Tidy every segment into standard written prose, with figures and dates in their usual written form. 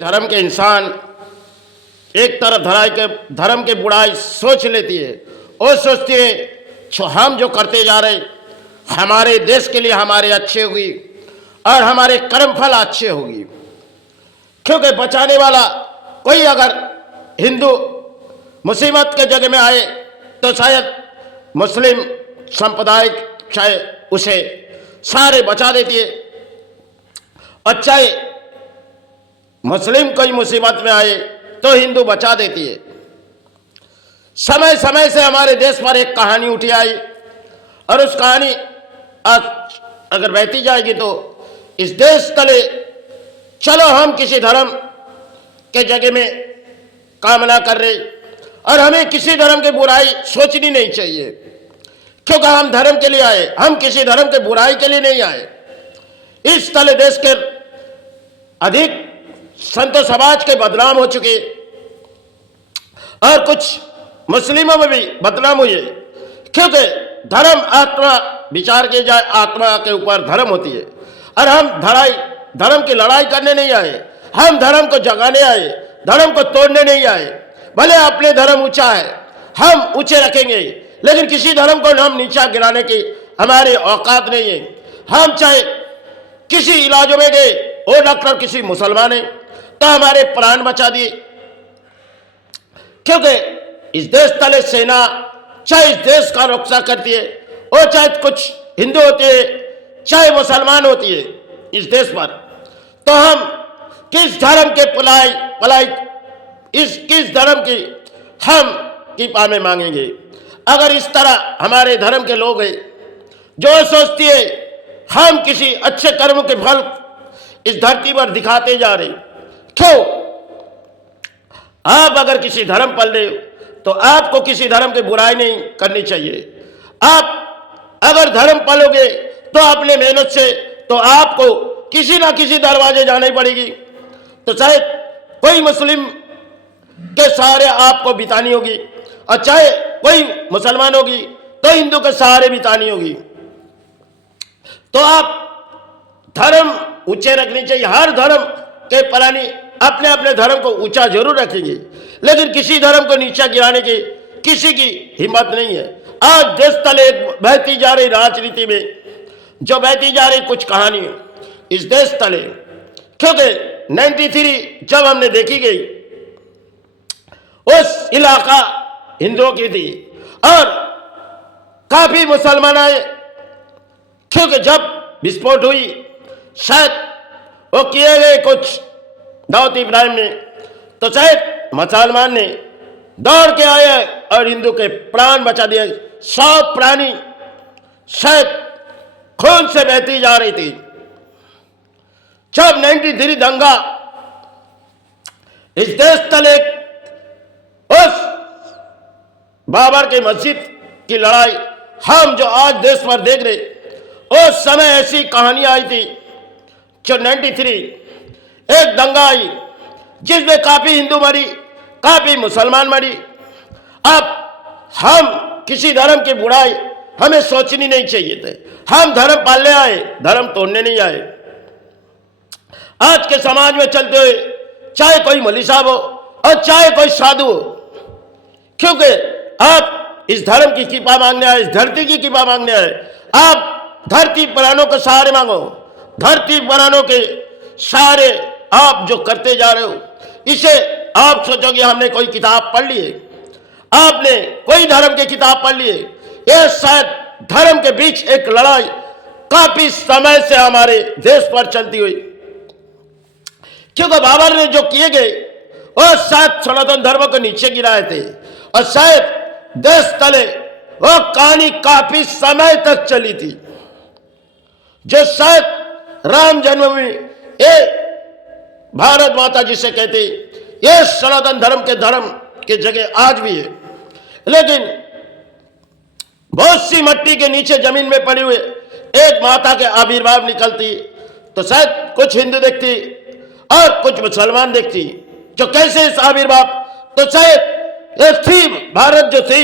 धर्म के इंसान एक तरफ धर्म के बुराई सोच लेती है और सोचती है हम जो करते जा रहे हमारे देश के लिए हमारे अच्छे होगी और हमारे कर्म फल अच्छे होगी। क्योंकि बचाने वाला कोई अगर हिंदू मुसीबत के जगह में आए तो शायद मुस्लिम संप्रदाय शायद उसे सारे बचा देती है, और चाहे मुस्लिम कोई मुसीबत में आए तो हिंदू बचा देती है। समय समय से हमारे देश पर एक कहानी उठी आई और उस कहानी आज अगर बहती जाएगी तो इस देश तले चलो हम किसी धर्म के जगह में कामना कर रहे और हमें किसी धर्म की बुराई सोचनी नहीं चाहिए, क्योंकि हम धर्म के लिए आए, हम किसी धर्म के बुराई के लिए नहीं आए। इस तले देश के अधिक संत समाज के बदनाम हो चुके और कुछ मुस्लिमों में भी बदनाम हुए, क्योंकि धर्म आत्मा विचार किया जाए आत्मा के ऊपर धर्म होती है और हम धर्म की लड़ाई करने नहीं आए, हम धर्म को जगाने आए, धर्म को तोड़ने नहीं आए। भले अपने धर्म ऊंचा है हम ऊंचे रखेंगे, लेकिन किसी धर्म को हम नीचा गिराने की हमारी औकात नहीं है। हम चाहे किसी इलाजों में गए और डॉक्टर किसी मुसलमान है तो हमारे प्राण बचा दिए, क्योंकि इस देश तले सेना चाहे इस देश का रक्षा करती है और चाहे कुछ हिंदू होते हैं चाहे मुसलमान होती है इस देश पर, तो हम किस धर्म के पलाई किस धर्म की हम कृपा में मांगेंगे। अगर इस तरह हमारे धर्म के लोग हैं जो सोचती है हम किसी अच्छे कर्म के फल इस धरती पर दिखाते जा रहे, क्यों? आप अगर किसी धर्म पल रहे हो तो आपको किसी धर्म की बुराई नहीं करनी चाहिए। आप अगर धर्म पालोगे तो अपने मेहनत से तो आपको किसी ना किसी दरवाजे जानी पड़ेगी, तो शायद कोई मुस्लिम के सहारे आपको बितानी होगी और चाहे कोई मुसलमान होगी तो हिंदू के सहारे बितानी होगी। तो आप धर्म ऊंचे रखने चाहिए, हर धर्म के प्राणी अपने अपने धर्म को ऊंचा जरूर रखेंगे, लेकिन किसी धर्म को नीचा गिराने की किसी की हिम्मत नहीं है। आज देश तले बहती जा रही राजनीति में जो बहती जा रही कुछ कहानी इस देश तले, क्योंकि 93 जब हमने देखी गई उस इलाका हिंदुओं की थी और काफी मुसलमान आए, क्योंकि जब विस्फोट हुई शायद वो किए गए कुछ दाऊद इब्राहिम ने, तो शायद मुसलमान ने दौड़ के आए और हिंदू के प्राण बचा दिए। 100 प्राणी शायद खून से बहती जा रही थी। जब 93 दंगा इस देश तले उस बाबर की मस्जिद की लड़ाई हम जो आज देश पर देख रहे, उस समय ऐसी कहानी आई थी जो 93 एक दंगा आई जिसमें काफी हिंदू मरी, काफी मुसलमान मरी। अब हम किसी धर्म की बुराई हमें सोचनी नहीं चाहिए थे। हम धर्म पालने आए, धर्म तोड़ने नहीं आए। आज के समाज में चलते हुए चाहे कोई मौलवी साहब हो और चाहे कोई साधु हो, क्योंकि आप इस धर्म की कृपा मांगने आए, इस धरती की कृपा मांगने आए। आप धरती प्राणों के सहारे मांगो, धरती प्राणों के सहारे आप जो करते जा रहे हो इसे आप सोचोगे हमने कोई किताब पढ़ ली है, आपने कोई धर्म की किताब पढ़ ली है। यह शायद धर्म के बीच एक लड़ाई काफी समय से हमारे देश पर चलती हुई, क्योंकि बाबर ने जो किए गए और शायद सनातन धर्म को नीचे गिराए थे और शायद देश तले वो कहानी काफी समय तक चली थी, जो शायद राम जन्मभूमि ये भारत माता जिसे कहते ये सनातन धर्म के जगह आज भी है। लेकिन बहुत सी मिट्टी के नीचे जमीन में पड़ी हुई एक माता के आविर्भाव निकलती तो शायद कुछ हिंदू देखती और कुछ मुसलमान देखती जो कैसे इस आविर्भाव, तो शायद ये थी भारत जो थी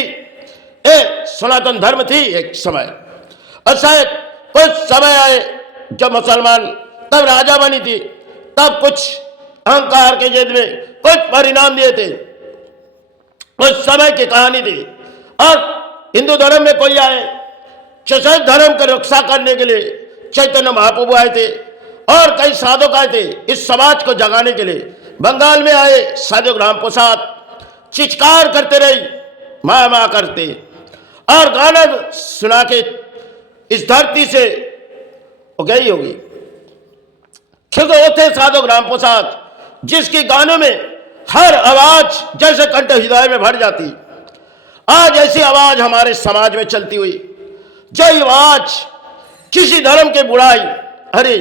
ये सनातन धर्म थी एक समय, और शायद कुछ समय आए जब मुसलमान तब राजा बनी थी, तब कुछ अहंकार के जिद में कुछ परिणाम दिए थे, उस समय की कहानी थी। और हिंदू धर्म में कोई आए, क्षत्रिय धर्म की रक्षा करने के लिए चैतन्य महाप्रभु आए थे और कई साधक आए थे इस समाज को जगाने के लिए। बंगाल में आए साधक राम प्रसाद चित्कार करते रही, माँ माँ करते और गाना सुना के इस धरती से वो गई होगी, क्योंकि वो थे साधक राम प्रसाद जिसके गानों में हर आवाज जैसे कंठ हृदय में भर जाती। आज ऐसी आवाज हमारे समाज में चलती हुई, जो आवाज किसी धर्म के बुराई, अरे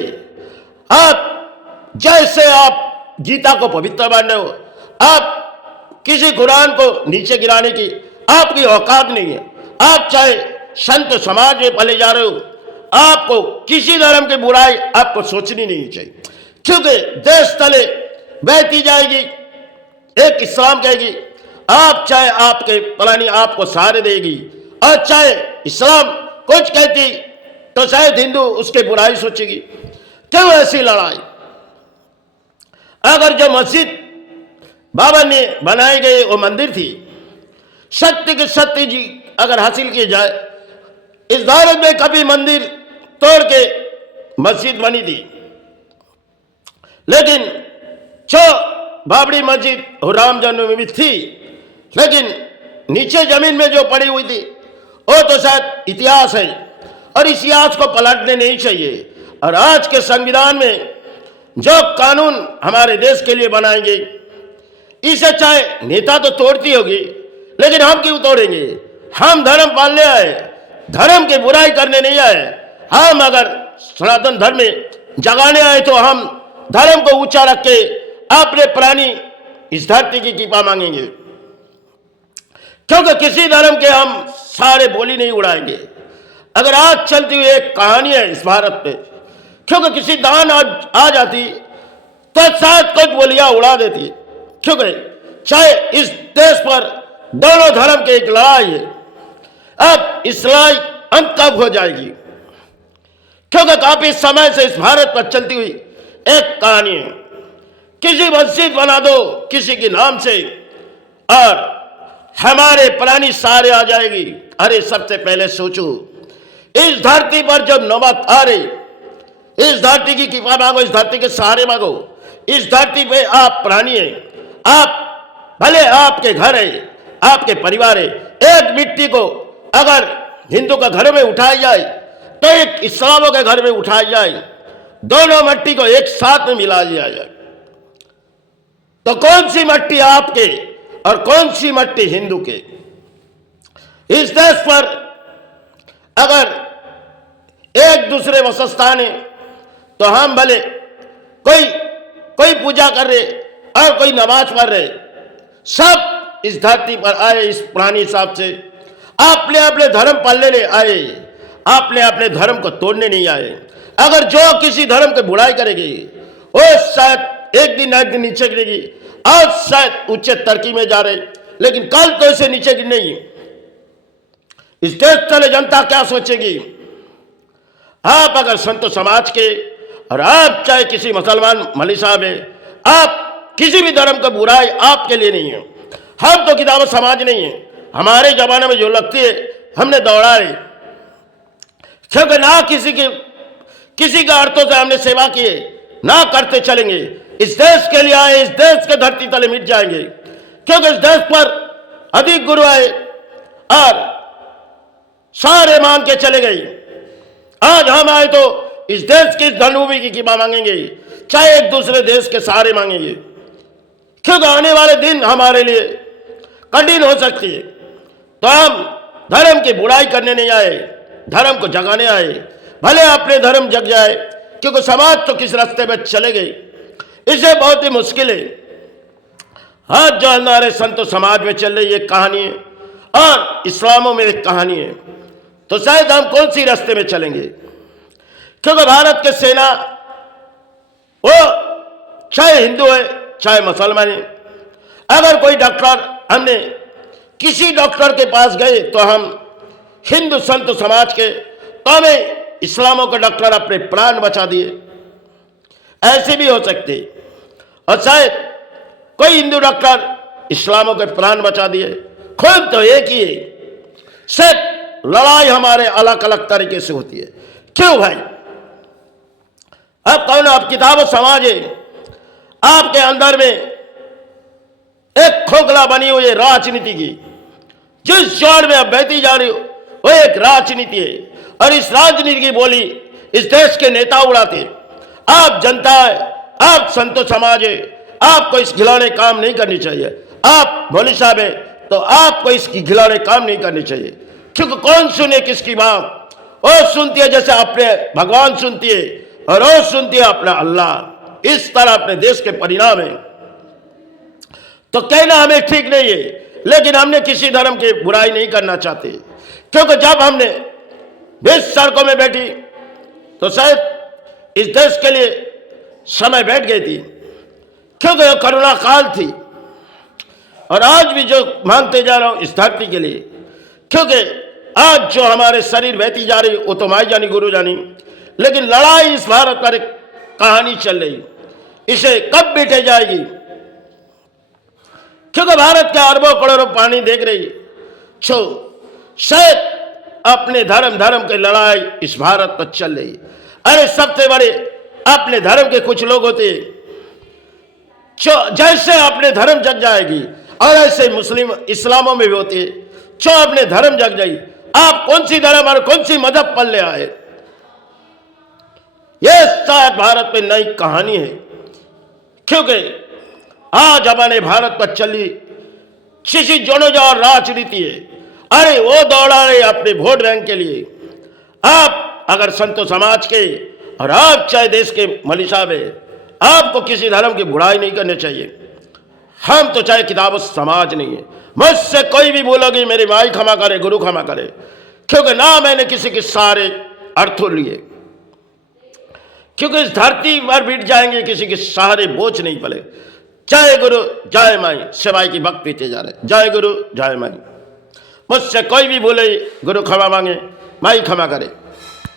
आप जैसे आप गीता को पवित्र मान रहे हो, आप किसी कुरान को नीचे गिराने की आपकी औकात नहीं है। आप चाहे संत समाज में पले जा रहे हो, आपको किसी धर्म की बुराई आपको सोचनी नहीं चाहिए, क्योंकि देश तले बहती जाएगी एक इस्लाम कहेगी, आप चाहे आपके फलानी आपको सहारे देगी, और चाहे इस्लाम कुछ कहती तो शायद हिंदू उसके बुराई सोचेगी। क्यों ऐसी लड़ाई? अगर जो मस्जिद बाबा ने बनाई गई वो मंदिर थी, सत्य के सत्य जी अगर हासिल की जाए, इस भारत में कभी मंदिर तोड़ के मस्जिद बनी थी, लेकिन जो बाबरी मस्जिद और राम जन्मभूमि थी, लेकिन नीचे जमीन में जो पड़ी हुई थी वो तो शायद इतिहास है और इतिहास को पलटने नहीं चाहिए। और आज के संविधान में जो कानून हमारे देश के लिए बनाएंगे, इसे चाहे नेता तो तोड़ती होगी, लेकिन हम क्यों तोड़ेंगे? हम धर्म पालने आए, धर्म की बुराई करने नहीं आए। हम अगर सनातन धर्म में जगाने आए तो हम धर्म को ऊंचा रख के अपने प्राणी इस धरती की कृपा मांगेंगे, क्योंकि किसी धर्म के हम सारे बोली नहीं उड़ाएंगे। अगर आज चलती हुई एक कहानी है इस भारत में, क्योंकि किसी दान आ जाती तो शायद कुछ बोलियां उड़ा देती, क्योंकि चाहे इस देश पर दोनों धर्म की एक लड़ाई है। अब इस लड़ाई अंत कब हो जाएगी? क्योंकि काफी समय से इस भारत पर चलती हुई एक कहानी है, किसी मस्जिद बना दो किसी के नाम से और हमारे प्राणी सारे आ जाएगी। अरे सबसे पहले सोचो, इस धरती पर जब नौबत आ रही, इस धरती की कृपा मांगो, इस धरती के सहारे मांगो। इस धरती पे आप प्राणी हैं, आप भले आपके घर है, आपके परिवार है। एक मिट्टी को अगर हिंदू के घर में उठाई जाए तो एक इस्लामों के घर में उठाई जाए, दोनों मिट्टी को एक साथ में मिला लिया जाए, तो कौन सी मिट्टी आपके और कौन सी मिट्टी हिंदू के? इस देश पर अगर एक दूसरे वसस्थान है तो हम भले कोई पूजा कर रहे और कोई नमाज पढ़ रहे, सब इस धरती पर आए इस पुरानी हिसाब से अपने अपने धर्म पालने नहीं आए, अपने अपने धर्म को तोड़ने नहीं आए। अगर जो किसी धर्म की बुराई करेगी वो शायद एक दिन नीचे गिरेगी। आज शायद उच्च तरक्की में जा रहे, लेकिन कल तो इसे नीचे गिर नहीं। इस देश चले जनता क्या सोचेगी? आप अगर संत समाज के और आप चाहे किसी मुसलमान मौलवी साहब है, आप किसी भी धर्म का बुराई आपके लिए नहीं है। हम तो किताब समाज नहीं है, हमारे जमाने में जो लगती है हमने दौड़ा है, क्योंकि ना किसी का अर्थों से हमने सेवा की है, ना करते चलेंगे। इस देश के लिए आए, इस देश के धरती तले मिट जाएंगे, क्योंकि इस देश पर अधिक गुरु आए और सारे मांग के चले गए। आज हम आए तो इस देश की धनभूमि की कृपा मांगेंगे, चाहे एक दूसरे देश के सहारे मांगेंगे, क्योंकि आने वाले दिन हमारे लिए कठिन हो सकती है। तो हम धर्म की बुराई करने नहीं आए, धर्म को जगाने आए। भले अपने धर्म जग जाए, क्योंकि समाज तो किस रास्ते में चले गए, इसे बहुत ही मुश्किल है। आज जो हमारे संत समाज में चल रही एक कहानी है और इस्लामों में एक कहानी है, तो शायद हम कौन सी रास्ते में चलेंगे? क्योंकि भारत के सेना वो चाहे हिंदू है चाहे मुसलमान है, अगर कोई डॉक्टर, हमने किसी डॉक्टर के पास गए तो हम हिंदू संत समाज के, तो हमें इस्लामों के डॉक्टर अपने प्राण बचा दिए। ऐसे भी हो सकते। और शायद कोई हिंदू डॉक्टर इस्लामों के प्राण बचा दिए। खुद तो एक ही है, सिर्फ लड़ाई हमारे अलग अलग तरीके से होती है। क्यों भाई? अब कौन, आप किताब समाज है, आपके अंदर में एक खोखला बनी हुई है राजनीति की, जिस जोड़ में अब बहती जा रही हो वो एक राजनीति है। और इस राजनीति की बोली इस देश के नेता उड़ाते। आप जनता है, आप संतो समाज है, आपको इस खिलौने काम नहीं करनी चाहिए। आप मौलवी साहब है तो आपको इसकी खिलौने काम नहीं करनी चाहिए, क्योंकि कौन सुने किसकी बात? वो सुनती है जैसे अपने भगवान सुनती है, और वो सुनती है अपना अल्लाह। इस तरह अपने देश के परिणाम है। तो कहना हमें ठीक नहीं है, लेकिन हमने किसी धर्म की बुराई नहीं करना चाहते, क्योंकि जब हमने देश सड़कों में बैठी तो शायद इस देश के लिए समय बैठ गई थी, क्योंकि वो करुणा काल थी। और आज भी जो मांगते जा रहा हूं इस धरती के लिए, क्योंकि आज जो हमारे शरीर बहती जा रही वो तो माई जानी गुरु जानी, लेकिन लड़ाई इस भारत पर एक कहानी चल रही, इसे कब मिटे जाएगी? क्योंकि भारत के अरबों करोड़ों पानी देख रही छो, शायद अपने धर्म की लड़ाई इस भारत पर चल रही। अरे सबसे बड़े अपने धर्म के कुछ लोग होते, जैसे अपने धर्म जग जाएगी, और ऐसे मुस्लिम इस्लामों में भी होते जो अपने धर्म जग जाए। आप कौन सी धर्म और कौन सी मजहब पल ले आए? यह शायद भारत में नई कहानी है, क्योंकि आज हमारे भारत पर चली किसी जोनोजार राजनीति है। अरे वो दौड़ा रहे अपने वोट बैंक के लिए। आप अगर संतो समाज के और आप चाहे देश के मौलवी साहब है, आपको किसी धर्म की बुराई नहीं करनी चाहिए। हम तो चाहे किताब समाज नहीं है, मुझसे कोई भी बोलोगे मेरी माई क्षमा करे, गुरु क्षमा करे, क्योंकि ना मैंने किसी के सारे अर्थों लिए, क्योंकि इस धरती पर बीत जाएंगे, किसी के सहारे बोझ नहीं पड़े। जय गुरु जय माई, सिवाय की भक्त पीते जा रहे। जय गुरु जय माई। मुझसे कोई भी बोले गुरु क्षमा मांगे, माई क्षमा करे।